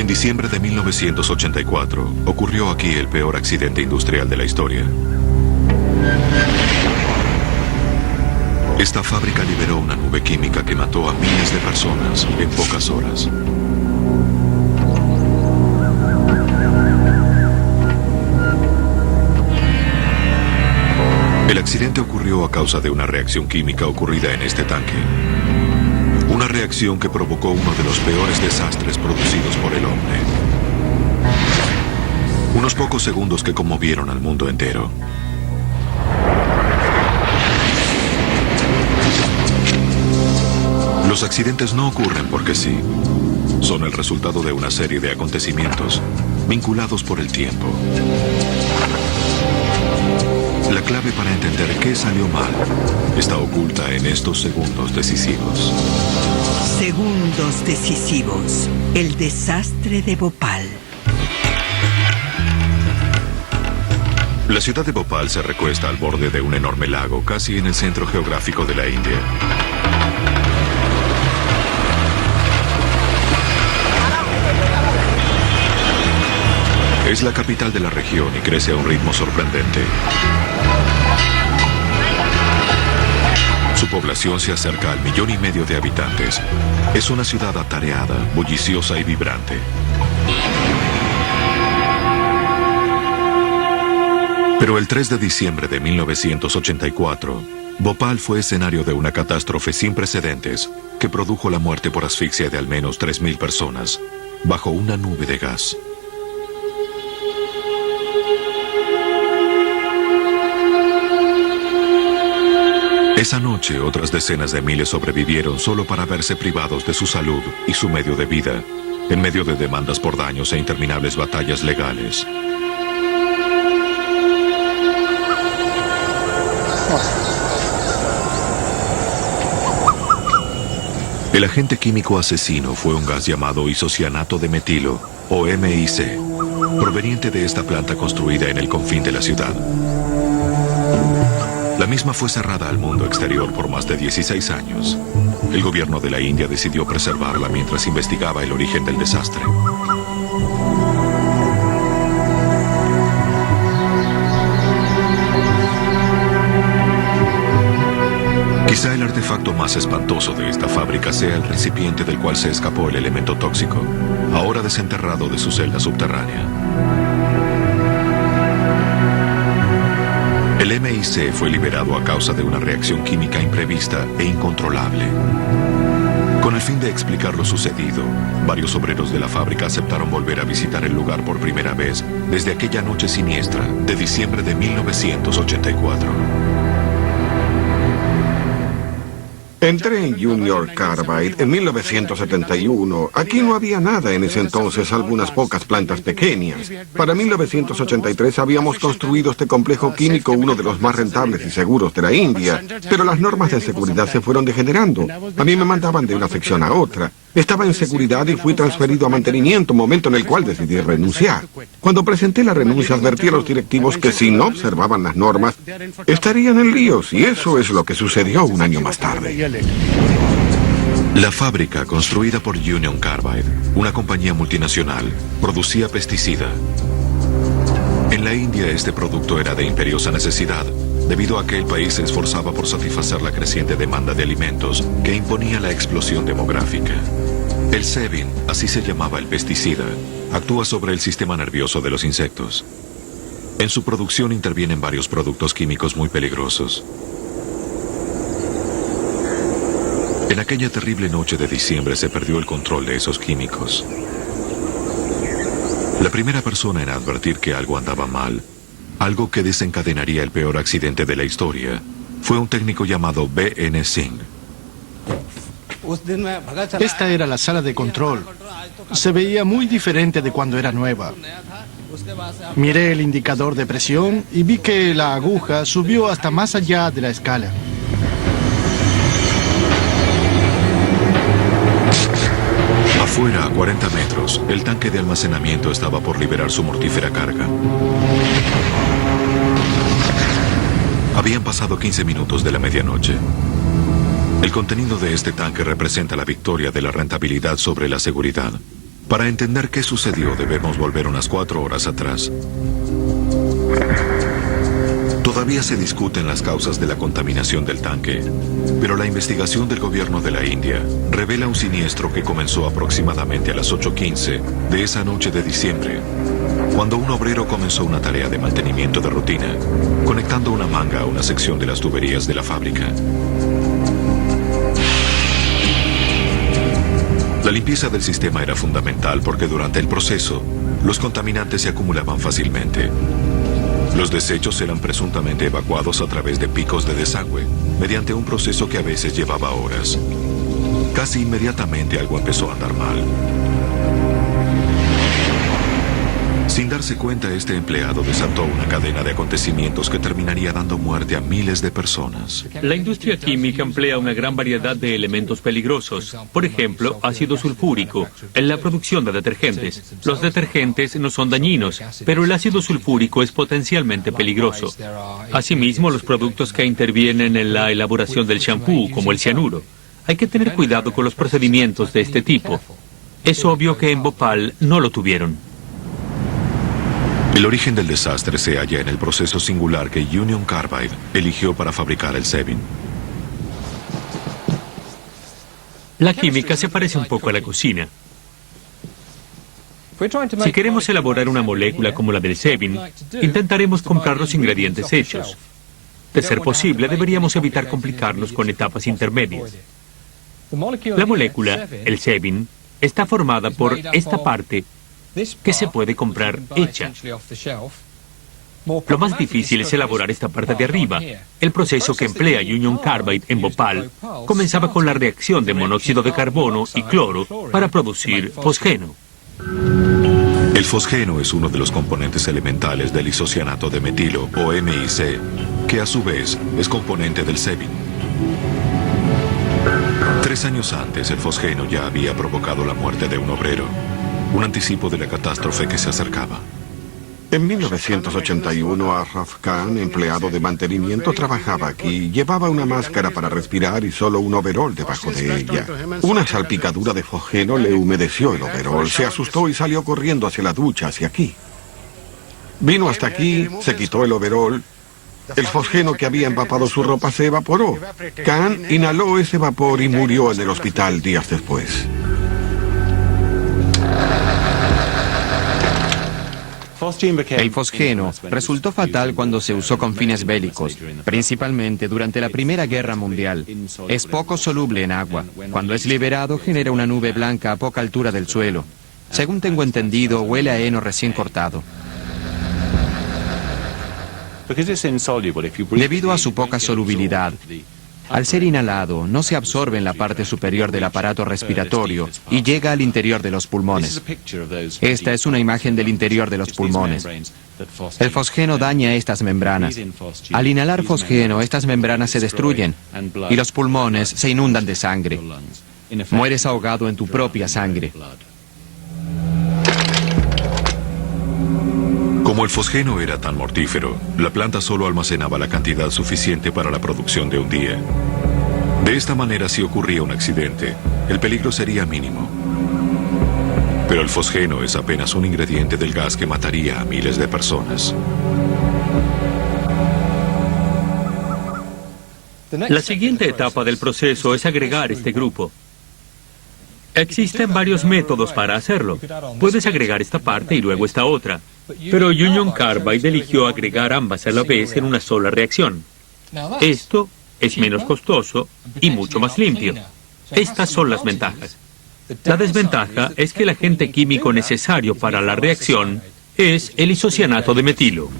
En diciembre de 1984, ocurrió aquí el peor accidente industrial de la historia. Esta fábrica liberó una nube química que mató a miles de personas en pocas horas. El accidente ocurrió a causa de una reacción química ocurrida en este tanque. Una reacción que provocó uno de los peores desastres producidos por el hombre. Unos pocos segundos que conmovieron al mundo entero. Los accidentes no ocurren porque sí. Son el resultado de una serie de acontecimientos vinculados por el tiempo. La clave para entender qué salió mal está oculta en estos segundos decisivos. Segundos decisivos. El desastre de Bhopal. La ciudad de Bhopal se recuesta al borde de un enorme lago, casi en el centro geográfico de la India. Es la capital de la región y crece a un ritmo sorprendente. Su población se acerca al 1,5 millones de habitantes. Es una ciudad atareada, bulliciosa y vibrante. Pero el 3 de diciembre de 1984, Bhopal fue escenario de una catástrofe sin precedentes que produjo la muerte por asfixia de al menos 3,000 personas bajo una nube de gas. Esa noche, otras decenas de miles sobrevivieron solo para verse privados de su salud y su medio de vida, en medio de demandas por daños e interminables batallas legales. El agente químico asesino fue un gas llamado isocianato de metilo, o MIC, proveniente de esta planta construida en el confín de la ciudad. La misma fue cerrada al mundo exterior por más de 16 años. El gobierno de la India decidió preservarla mientras investigaba el origen del desastre. Quizá el artefacto más espantoso de esta fábrica sea el recipiente del cual se escapó el elemento tóxico, ahora desenterrado de su celda subterránea. El MIC fue liberado a causa de una reacción química imprevista e incontrolable. Con el fin de explicar lo sucedido, varios obreros de la fábrica aceptaron volver a visitar el lugar por primera vez desde aquella noche siniestra de diciembre de 1984. Entré en Union Carbide en 1971. Aquí no había nada en ese entonces, salvo unas pocas plantas pequeñas. Para 1983 habíamos construido este complejo químico, uno de los más rentables y seguros de la India. Pero las normas de seguridad se fueron degenerando. A mí me mandaban de una sección a otra. Estaba en seguridad y fui transferido a mantenimiento, momento en el cual decidí renunciar. Cuando presenté la renuncia, advertí a los directivos que si no observaban las normas, estarían en líos, y eso es lo que sucedió un año más tarde. La fábrica, construida por Union Carbide, una compañía multinacional, producía pesticida. En la India este producto era de imperiosa necesidad, debido a que el país se esforzaba por satisfacer la creciente demanda de alimentos que imponía la explosión demográfica. El Sebin, así se llamaba el pesticida, actúa sobre el sistema nervioso de los insectos. En su producción intervienen varios productos químicos muy peligrosos. En aquella terrible noche de diciembre se perdió el control de esos químicos. La primera persona en advertir que algo andaba mal, algo que desencadenaría el peor accidente de la historia, fue un técnico llamado B.N. Singh. Esta era la sala de control. Se veía muy diferente de cuando era nueva. Miré el indicador de presión y vi que la aguja subió hasta más allá de la escala. Afuera, a 40 metros, el tanque de almacenamiento estaba por liberar su mortífera carga. Habían pasado 15 minutos de la medianoche. El contenido de este tanque representa la victoria de la rentabilidad sobre la seguridad. Para entender qué sucedió, debemos volver unas 4 horas atrás. Todavía se discuten las causas de la contaminación del tanque, pero la investigación del gobierno de la India revela un siniestro que comenzó aproximadamente a las 8:15 de esa noche de diciembre, cuando un obrero comenzó una tarea de mantenimiento de rutina, conectando una manga a una sección de las tuberías de la fábrica. La limpieza del sistema era fundamental porque durante el proceso, los contaminantes se acumulaban fácilmente. Los desechos eran presuntamente evacuados a través de picos de desagüe, mediante un proceso que a veces llevaba horas. Casi inmediatamente algo empezó a andar mal. Sin darse cuenta, este empleado desató una cadena de acontecimientos que terminaría dando muerte a miles de personas. La industria química emplea una gran variedad de elementos peligrosos. Por ejemplo, ácido sulfúrico en la producción de detergentes. Los detergentes no son dañinos, pero el ácido sulfúrico es potencialmente peligroso. Asimismo, los productos que intervienen en la elaboración del champú, como el cianuro. Hay que tener cuidado con los procedimientos de este tipo. Es obvio que en Bhopal no lo tuvieron. El origen del desastre se halla en el proceso singular que Union Carbide eligió para fabricar el Sebin. La química se parece un poco a la cocina. Si queremos elaborar una molécula como la del Sebin, intentaremos comprar los ingredientes hechos. De ser posible, deberíamos evitar complicarnos con etapas intermedias. La molécula, el Sebin, está formada por esta parte que se puede comprar hecha. Lo más difícil es elaborar esta parte de arriba. El proceso que emplea Union Carbide en Bhopal comenzaba con la reacción de monóxido de carbono y cloro para producir fosgeno. El fosgeno es uno de los componentes elementales del isocianato de metilo, o MIC, que a su vez es componente del Sebin. 3 años antes, el fosgeno ya había provocado la muerte de un obrero. Un anticipo de la catástrofe que se acercaba. En 1981, Ashraf Khan, empleado de mantenimiento, trabajaba aquí. Llevaba una máscara para respirar y solo un overol debajo de ella. Una salpicadura de fosgeno le humedeció el overol. Se asustó y salió corriendo hacia la ducha, hacia aquí. Vino hasta aquí, se quitó el overol. El fosgeno que había empapado su ropa se evaporó. Khan inhaló ese vapor y murió en el hospital días después. El fosgeno resultó fatal cuando se usó con fines bélicos, principalmente durante la Primera Guerra Mundial. Es poco soluble en agua. Cuando es liberado, genera una nube blanca a poca altura del suelo. Según tengo entendido, huele a heno recién cortado. Debido a su poca solubilidad, al ser inhalado, no se absorbe en la parte superior del aparato respiratorio y llega al interior de los pulmones. Esta es una imagen del interior de los pulmones. El fosgeno daña estas membranas. Al inhalar fosgeno, estas membranas se destruyen y los pulmones se inundan de sangre. Mueres ahogado en tu propia sangre. Como el fosgeno era tan mortífero, la planta solo almacenaba la cantidad suficiente para la producción de un día. De esta manera, si ocurría un accidente, el peligro sería mínimo. Pero el fosgeno es apenas un ingrediente del gas que mataría a miles de personas. La siguiente etapa del proceso es agregar este grupo. Existen varios métodos para hacerlo. Puedes agregar esta parte y luego esta otra. Pero Union Carbide eligió agregar ambas a la vez en una sola reacción. Esto es menos costoso y mucho más limpio. Estas son las ventajas. La desventaja es que el agente químico necesario para la reacción es el isocianato de metilo.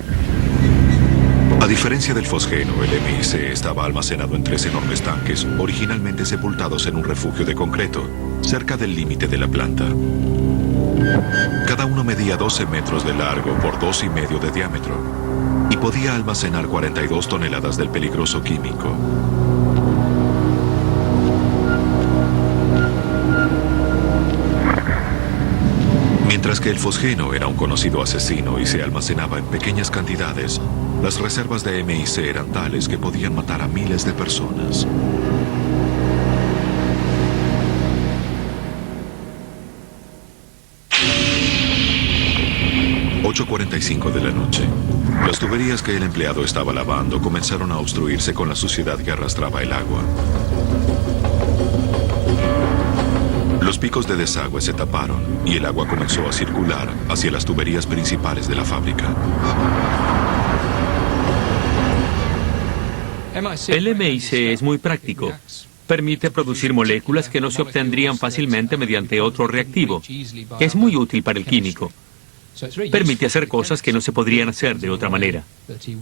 A diferencia del fosgeno, el MIC estaba almacenado en 3 enormes tanques, originalmente sepultados en un refugio de concreto, cerca del límite de la planta. Cada uno medía 12 metros de largo por 2,5 de diámetro y podía almacenar 42 toneladas del peligroso químico. Mientras que el fosgeno era un conocido asesino y se almacenaba en pequeñas cantidades, las reservas de MIC eran tales que podían matar a miles de personas. 8:45 de la noche. Las tuberías que el empleado estaba lavando comenzaron a obstruirse con la suciedad que arrastraba el agua. Los picos de desagüe se taparon y el agua comenzó a circular hacia las tuberías principales de la fábrica. El MIC es muy práctico. Permite producir moléculas que no se obtendrían fácilmente mediante otro reactivo. Es muy útil para el químico. Permite hacer cosas que no se podrían hacer de otra manera.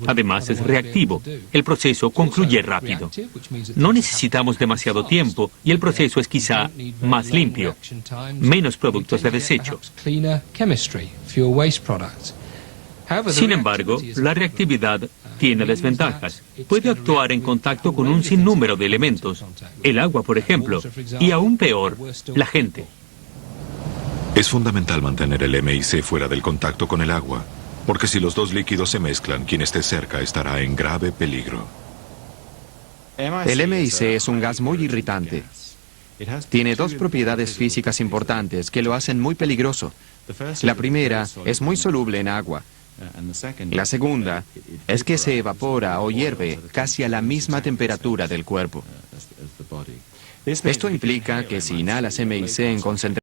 Además, es reactivo. El proceso concluye rápido. No necesitamos demasiado tiempo y el proceso es quizá más limpio. Menos productos de desecho. Sin embargo, la reactividad tiene desventajas. Puede actuar en contacto con un sinnúmero de elementos. El agua, por ejemplo. Y aún peor, la gente. Es fundamental mantener el MIC fuera del contacto con el agua, porque si los dos líquidos se mezclan, quien esté cerca estará en grave peligro. El MIC es un gas muy irritante. Tiene dos propiedades físicas importantes que lo hacen muy peligroso. La primera es muy soluble en agua. La segunda es que se evapora o hierve casi a la misma temperatura del cuerpo. Esto implica que si inhalas MIC en concentración